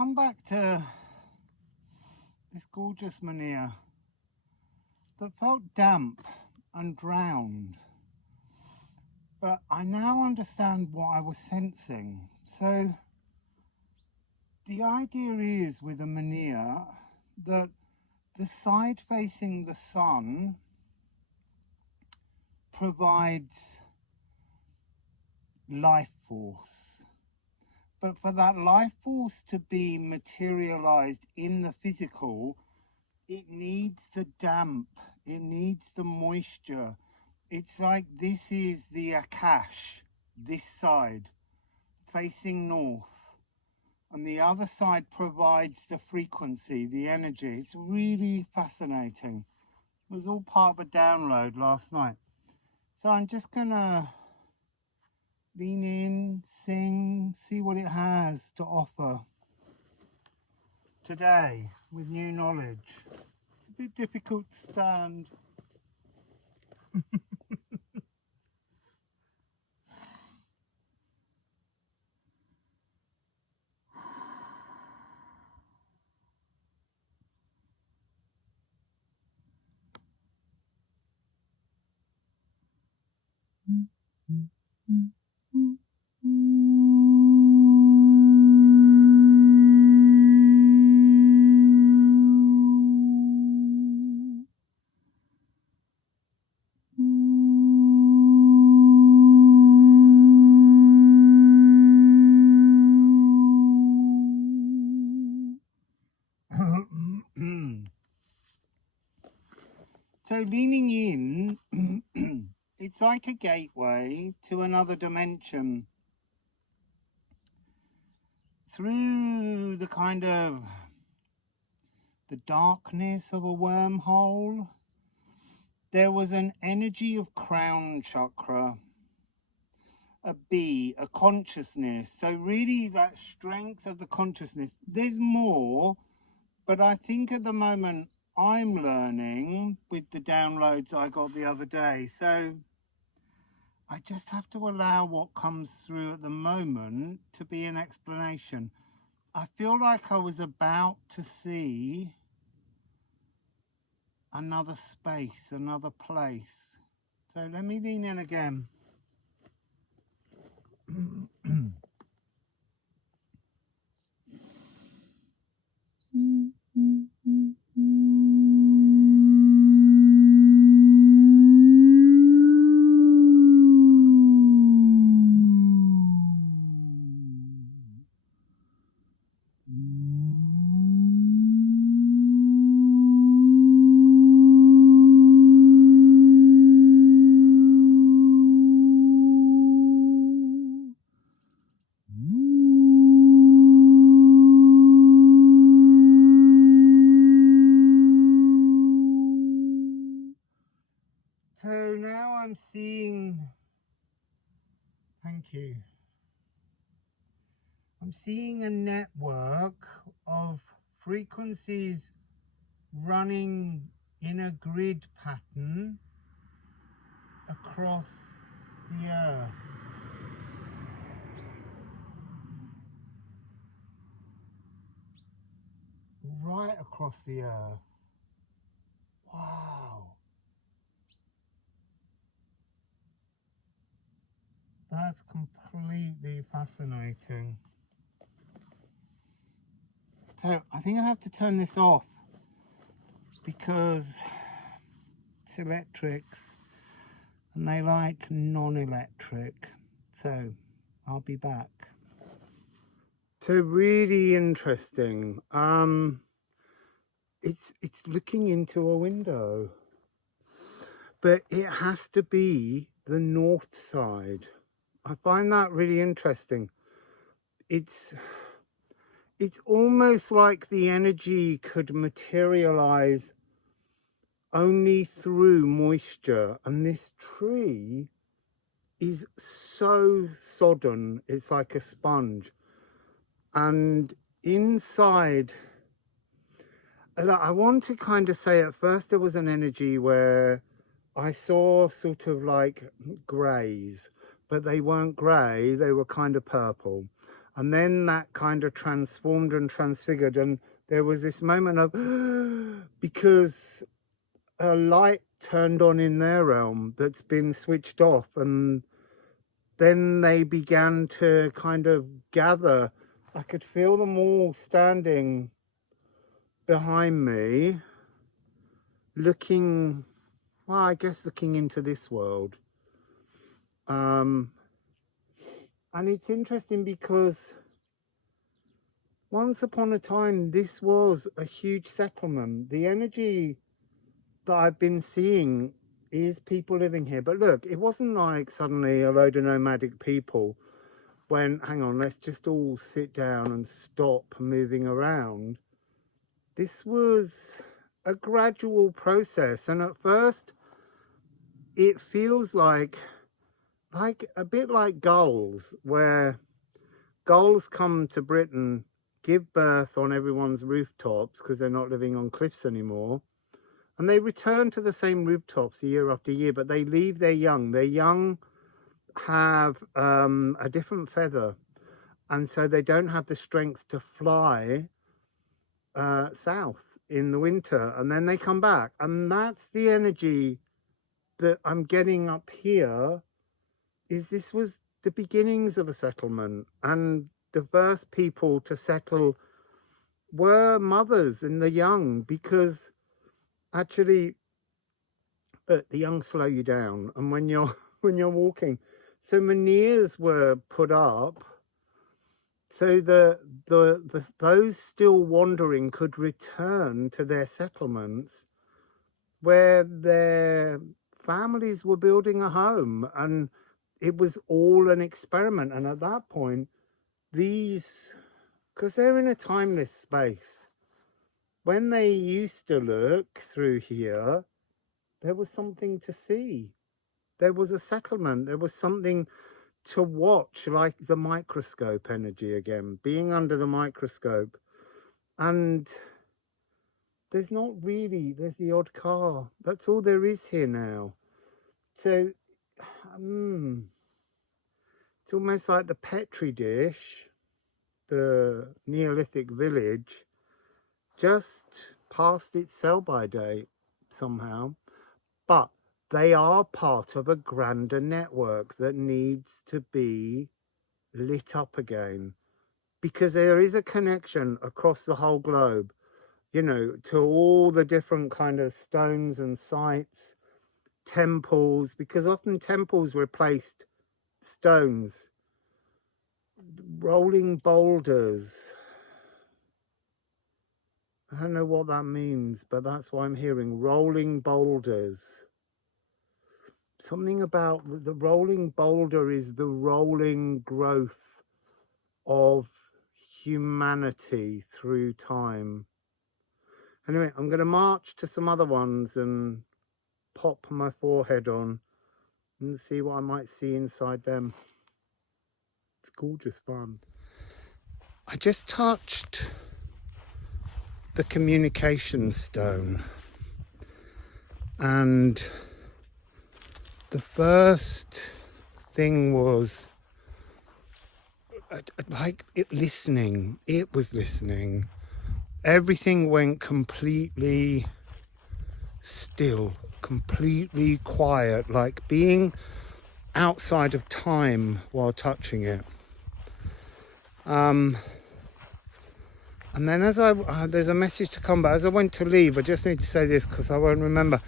come back to this gorgeous manure that felt damp and drowned, but I now understand what I was sensing. So the idea is with a manure that the side facing the sun provides life force, but for that life force to be materialized in the physical, it needs the damp, it needs the moisture. It's like this is the Akash, this side facing north, and the other side provides the frequency, the energy. It's really fascinating. It was all part of a download last night. So I'm just gonna lean in, sing, see what it has to offer today with new knowledge. It's a bit difficult to stand. So leaning in, it's like a gateway to another dimension through the kind of the darkness of a wormhole. There was an energy of crown chakra, a B, a consciousness. So really that strength of the consciousness. There's more, but I think at the moment I'm learning with the downloads I got the other day. So I just have to allow what comes through at the moment to be an explanation. I feel like I was about to see another space, another place. So let me lean in again. So now I'm seeing, thank you, I'm seeing a network of frequencies running in a grid pattern across the earth. Right across the earth. Wow. That's completely fascinating. So I think I have to turn this off because it's electrics and they like non-electric. So I'll be back. So really interesting. It's looking into a window, but it has to be the north side. I find that really interesting. It's almost like the energy could materialize only through moisture, and this tree is so sodden, it's like a sponge. And inside, I want to kind of say at first there was an energy where I saw sort of like greys, but they weren't grey, they were kind of purple. And then that kind of transformed and transfigured, and there was this moment of because a light turned on in their realm that's been switched off, and then they began to kind of gather. I could feel them all standing behind me, looking, well, I guess looking into this world. And it's interesting because once upon a time, this was a huge settlement. The energy that I've been seeing is people living here. But look, it wasn't like suddenly a load of nomadic people went, hang on, let's just all sit down and stop moving around. This was a gradual process. And at first, it feels like a bit like gulls, where gulls come to Britain, give birth on everyone's rooftops because they're not living on cliffs anymore, and they return to the same rooftops year after year, but they leave their young. Their young have a different feather, and so they don't have the strength to fly south in the winter, and then they come back. And that's the energy that I'm getting up here. This was the beginnings of a settlement, and the first people to settle were mothers and the young, because actually the young slow you down, and when you're walking, so menhirs were put up so those still wandering could return to their settlements where their families were building a home, and it was all an experiment. And at that point, these, because they're in a timeless space, when they used to look through here, there was something to see. There was a settlement. There was something to watch, like the microscope energy again, being under the microscope. And there's not really, there's the odd car. That's all there is here now. So it's almost like the Petri dish, the Neolithic village, just passed its sell-by date somehow. But they are part of a grander network that needs to be lit up again, because there is a connection across the whole globe, you know, to all the different kind of stones and sites, temples, because often temples replaced stones, rolling boulders. I don't know what that means, but that's what I'm hearing, rolling boulders. Something about the rolling boulder is the rolling growth of humanity through time. Anyway, I'm going to march to some other ones and pop my forehead on and see what I might see inside them. It's gorgeous fun. I just touched the communication stone, and the first thing was like it listening. It was listening. Everything went completely still, completely quiet, like being outside of time while touching it. And then as there's a message to come, but as I went to leave, I just need to say this because I won't remember.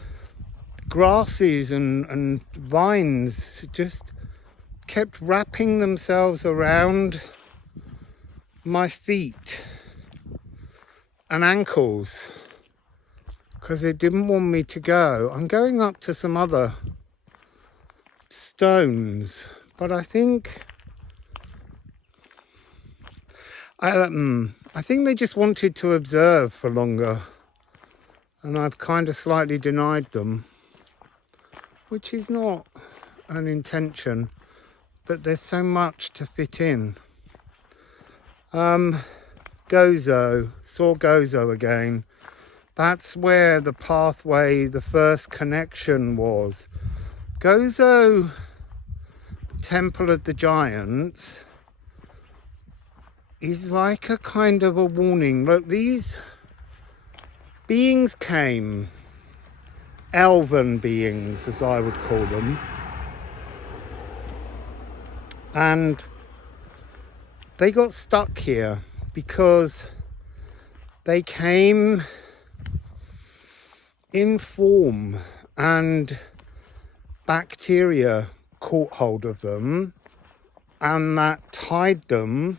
Grasses and vines just kept wrapping themselves around my feet and ankles because it didn't want me to go. I'm going up to some other stones, but I think they just wanted to observe for longer, and I've kind of slightly denied them, which is not an intention, but there's so much to fit in. Gozo, saw Gozo again. That's where the pathway, the first connection was. Gozo, the Temple of the Giants, is like a kind of a warning. Look, these beings came, elven beings as I would call them, and they got stuck here because they came in form and bacteria caught hold of them, and that tied them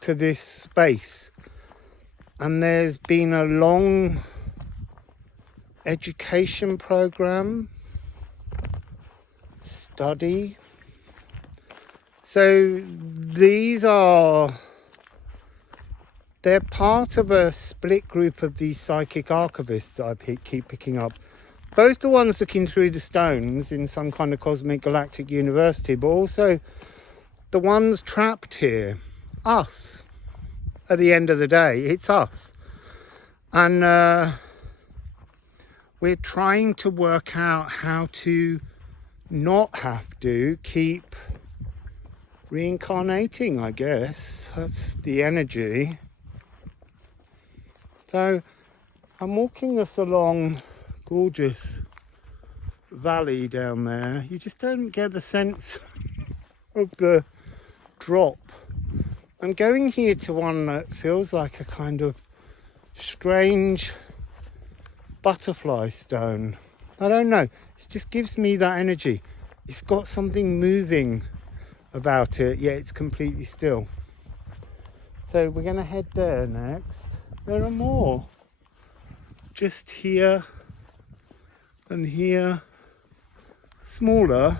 to this space. And there's been a long education program, study. So they're part of a split group of these psychic archivists that I keep picking up. Both the ones looking through the stones in some kind of cosmic galactic university, but also the ones trapped here, us. At the end of the day, it's us. And we're trying to work out how to not have to keep reincarnating, I guess. That's the energy. So I'm walking us along gorgeous valley down there. You just don't get the sense of the drop. I'm going here to one that feels like a kind of strange butterfly stone. I don't know, it just gives me that energy. It's got something moving about it, yet it's completely still. So we're going to head there next. There are more just here and here, smaller.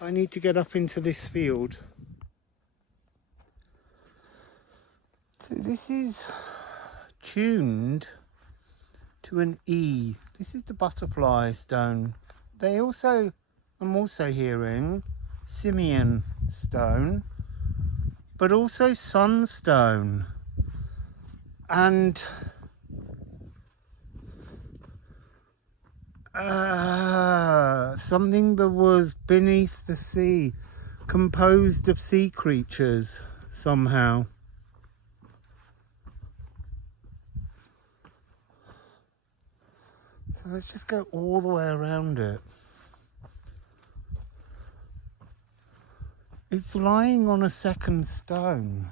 I need to get up into this field. So this is tuned to an E. This is the butterfly stone. I'm also hearing simian stone, but also sunstone, and something that was beneath the sea, composed of sea creatures somehow. So let's just go all the way around it. It's lying on a second stone.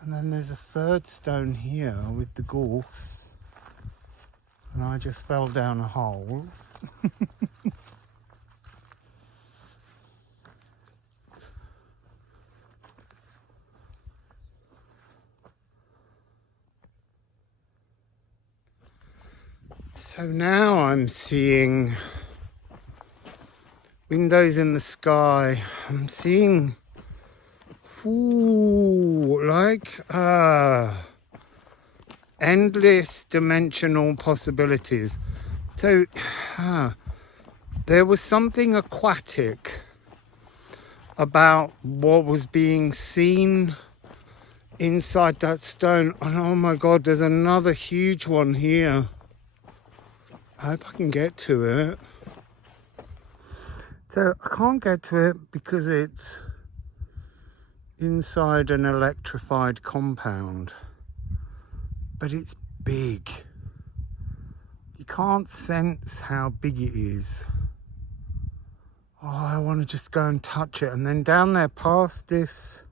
And then there's a third stone here with the gorse. And I just fell down a hole. So now I'm seeing windows in the sky. I'm seeing endless dimensional possibilities. So there was something aquatic about what was being seen inside that stone. And oh my God, there's another huge one here. I hope I can get to it. So I can't get to it because it's inside an electrified compound, but it's big. You can't sense how big it is. Oh, I want to just go and touch it. And then down there past this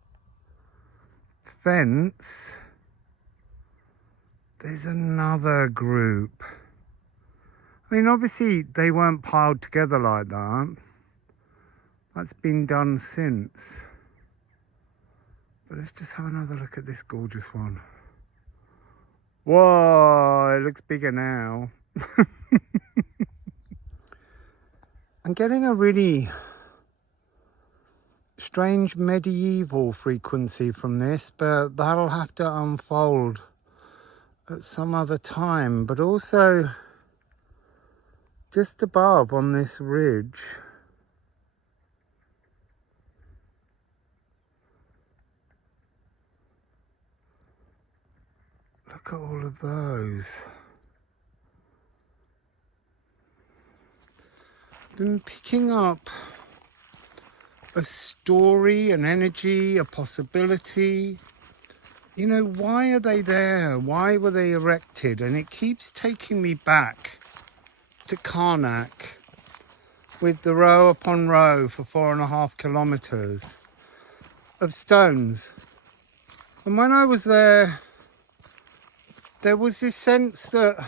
fence, there's another group. I mean, obviously they weren't piled together like that. That's been done since. But let's just have another look at this gorgeous one. Whoa, it looks bigger now. I'm getting a really strange medieval frequency from this, but that'll have to unfold at some other time. But also, just above on this ridge, look at all of those. I'm picking up a story, an energy, a possibility. You know, why are they there? Why were they erected? And it keeps taking me back to Karnak with the row upon row for 4.5 kilometers of stones. And when I was there was this sense that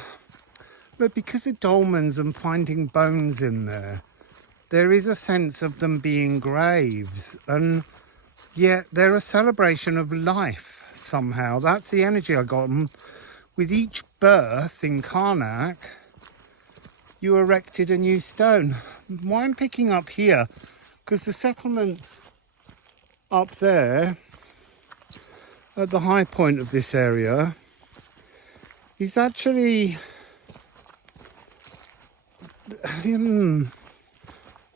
because of dolmens and finding bones in there is a sense of them being graves, and yet they're a celebration of life somehow. That's the energy I got. And with each birth in Karnak, you erected a new stone. Why I'm picking up here, because the settlement up there at the high point of this area is actually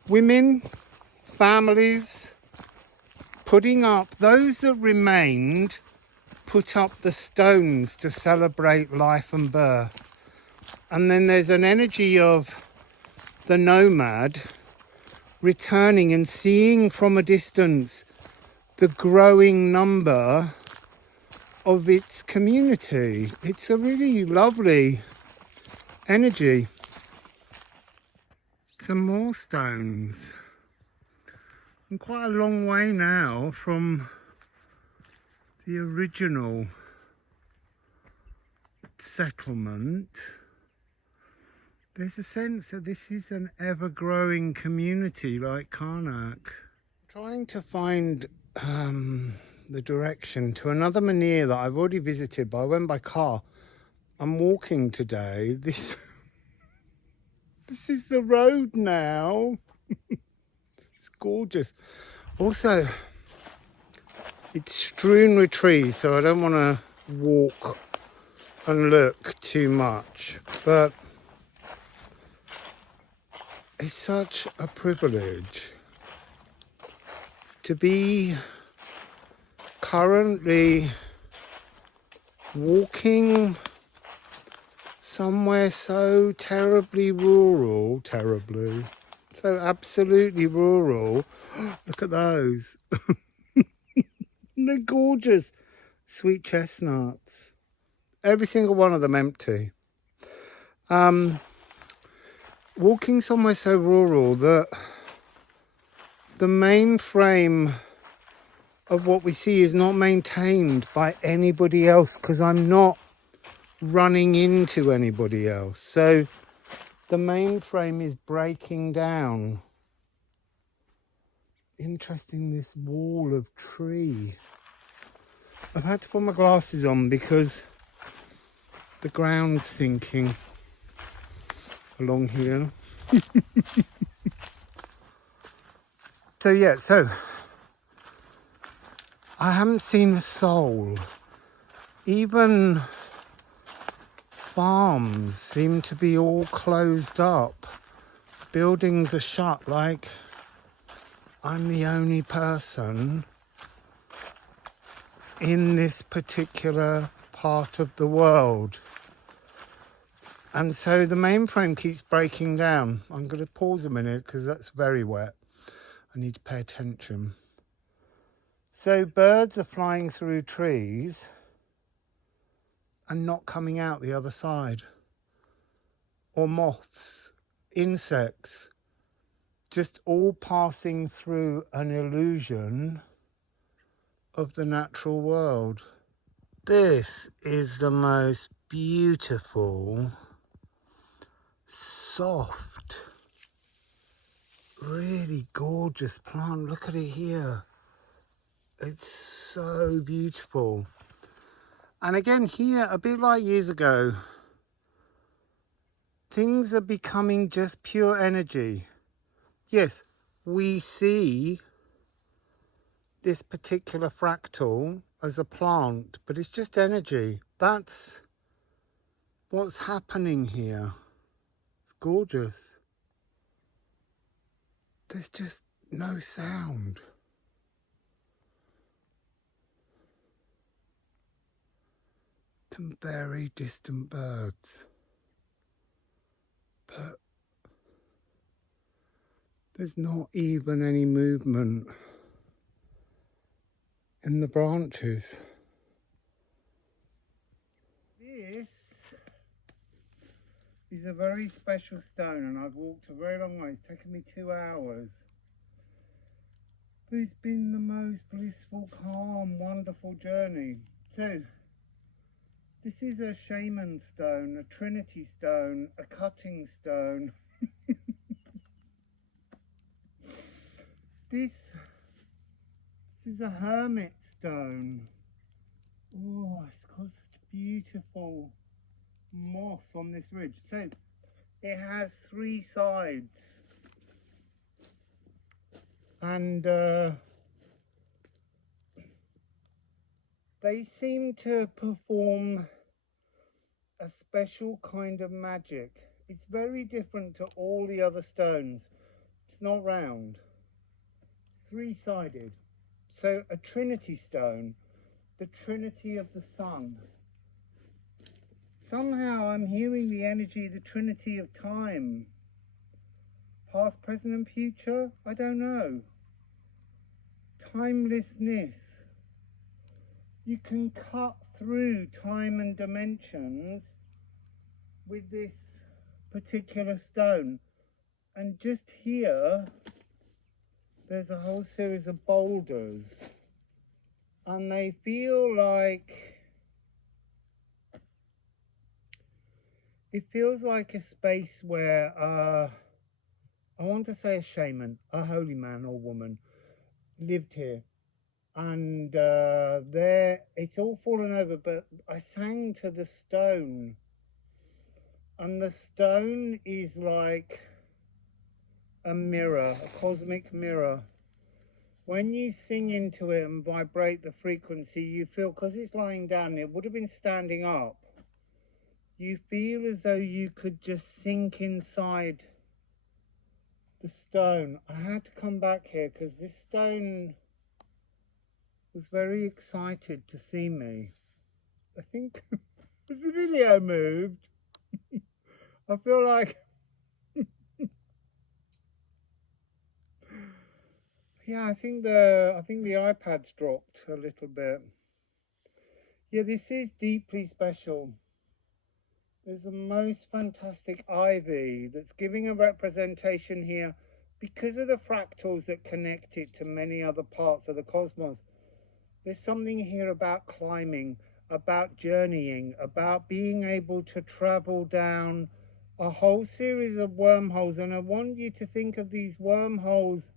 women, families putting up, those that remained put up the stones to celebrate life and birth. And then there's an energy of the nomad returning and seeing from a distance the growing number of its community. It's a really lovely energy. Some more stones. I'm quite a long way now from the original settlement. There's a sense that this is an ever-growing community like Karnak. Trying to find the direction to another menhir that I've already visited, but I went by car. I'm walking today. This is the road now. It's gorgeous. Also, it's strewn with trees, so I don't want to walk and look too much. But it's such a privilege to be currently walking somewhere so terribly rural, so absolutely rural. Look at those. They're gorgeous. Sweet chestnuts. Every single one of them empty. Walking somewhere so rural that the main frame of what we see is not maintained by anybody else, because I'm not running into anybody else. So the main frame is breaking down. Interesting, this wall of tree. I've had to put my glasses on because the ground's sinking along here. So I haven't seen a soul. Even farms seem to be all closed up. Buildings are shut. Like, I'm the only person in this particular part of the world. And so the mainframe keeps breaking down. I'm going to pause a minute because that's very wet. I need to pay attention. So birds are flying through trees and not coming out the other side. Or moths, insects, just all passing through an illusion of the natural world. This is the most beautiful, soft, really gorgeous plant. Look at it here. It's so beautiful. And again here, a bit like years ago, things are becoming just pure energy. Yes, we see this particular fractal as a plant, but it's just energy. That's what's happening here. It's gorgeous. There's just no sound. Some very distant birds. But There's not even any movement in the branches. This is a very special stone, and I've walked a very long way. It's taken me 2 hours. But it's been the most blissful, calm, wonderful journey. So, this is a shaman stone, a trinity stone, a cutting stone. This is a hermit stone. Oh, it's got such beautiful moss on this ridge. So it has 3 sides, and they seem to perform a special kind of magic. It's very different to all the other stones. It's not round, it's 3-sided. So a trinity stone, the trinity of the sun. Somehow I'm hearing the energy, the trinity of time. Past, present and future? I don't know. Timelessness. You can cut through time and dimensions with this particular stone. And just here, there's a whole series of boulders. And they feel like, it feels like a space where, I want to say a shaman, a holy man or woman, lived here. And there, it's all fallen over, but I sang to the stone. And the stone is like a mirror, a cosmic mirror. When you sing into it and vibrate the frequency, you feel, because it's lying down, it would have been standing up. You feel as though you could just sink inside the stone. I had to come back here because this stone was very excited to see me. I think as the video moved, I feel like yeah, I think the iPad's dropped a little bit. Yeah, this is deeply special. There's a most fantastic ivy that's giving a representation here because of the fractals that connect it to many other parts of the cosmos. There's something here about climbing, about journeying, about being able to travel down a whole series of wormholes. And I want you to think of these wormholes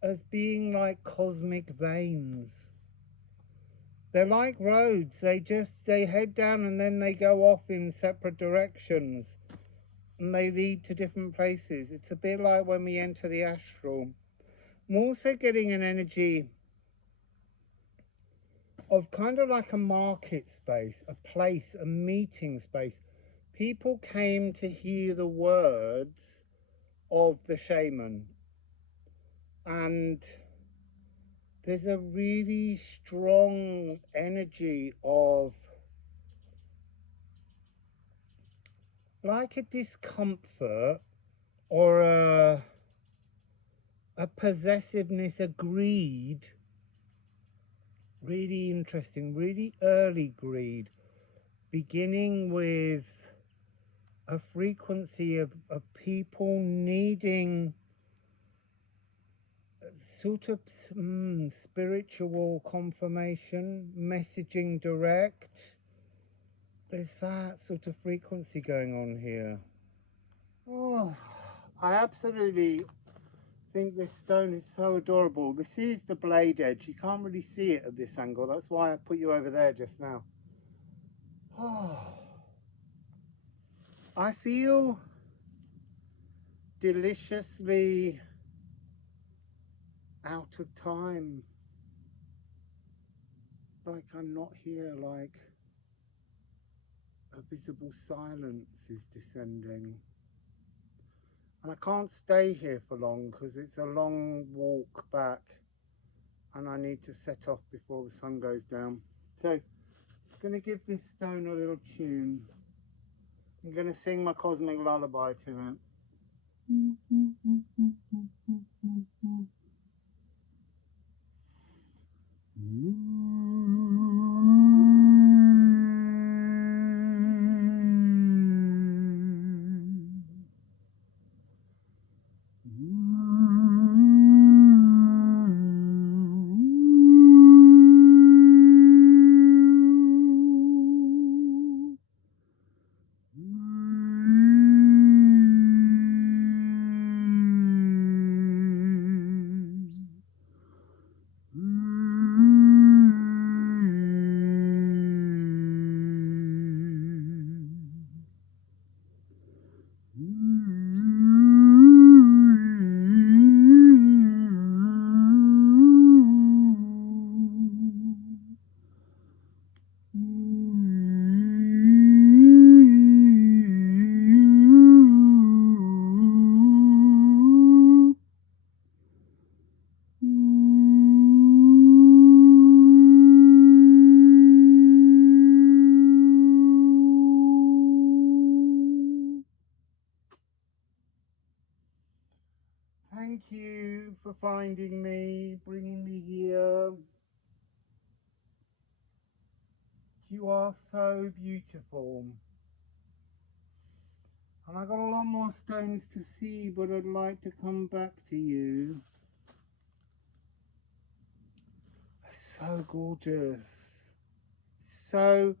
as being like cosmic veins. They're like roads. They head down and then they go off in separate directions and they lead to different places. It's a bit like when we enter the astral. I'm also getting an energy of kind of like a market space, a place, a meeting space. People came to hear the words of the shaman, and there's a really strong energy of like a discomfort or a possessiveness, a greed. Really interesting, really early greed, beginning with a frequency of people needing sort of spiritual confirmation, messaging direct. There's that sort of frequency going on here. Oh, I absolutely think this stone is so adorable. This is the blade edge. You can't really see it at this angle. That's why I put you over there just now. Oh, I feel deliciously out of time. Like I'm not here, like a visible silence is descending. And I can't stay here for long because it's a long walk back and I need to set off before the sun goes down. So just going to give this stone a little tune. I'm going to sing my cosmic lullaby to it. Thank you for finding me, bringing me here. You are so beautiful. And I got a lot more stones to see, but I'd like to come back to you. It's so gorgeous. So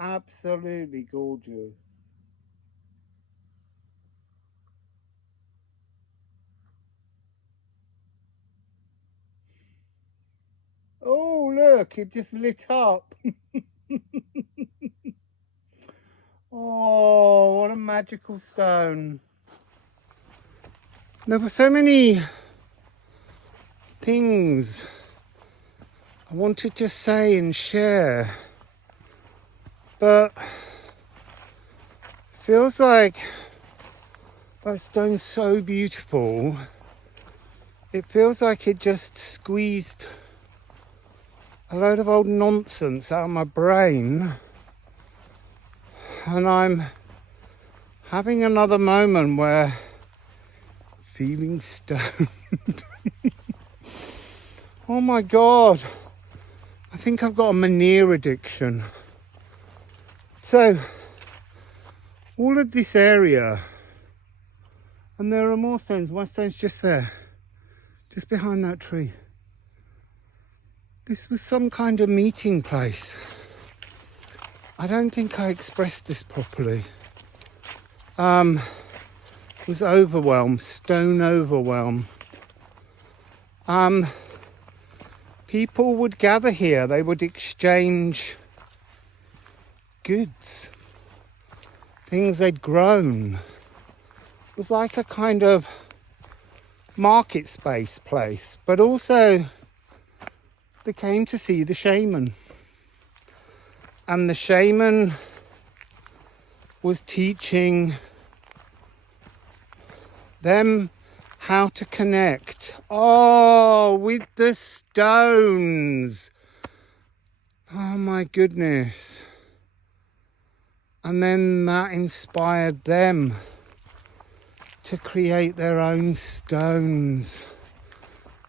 absolutely gorgeous. Oh, look, it just lit up. Oh, what a magical stone. There were so many things I wanted to say and share, but it feels like that stone's so beautiful. It feels like it just squeezed a load of old nonsense out of my brain, and I'm having another moment where feeling stoned. Oh my God, I think I've got a manure addiction. So all of this area, and there are more stones. My stone's just there, just behind that tree. This was some kind of meeting place. I don't think I expressed this properly. Was overwhelmed, stone overwhelmed. People would gather here, they would exchange goods, things they'd grown. It was like a kind of market space place, but also they came to see the shaman. And the shaman was teaching them how to connect. Oh, with the stones. Oh my goodness. And then that inspired them to create their own stones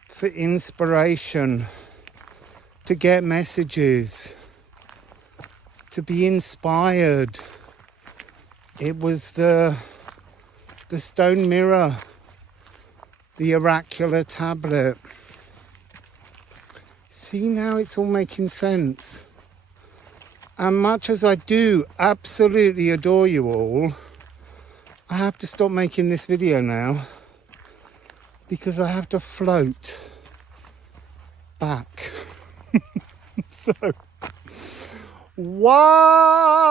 for inspiration, to get messages, to be inspired. It was the stone mirror, the oracular tablet. See, now it's all making sense. And much as I do absolutely adore you all, I have to stop making this video now because I have to float back. So, wow!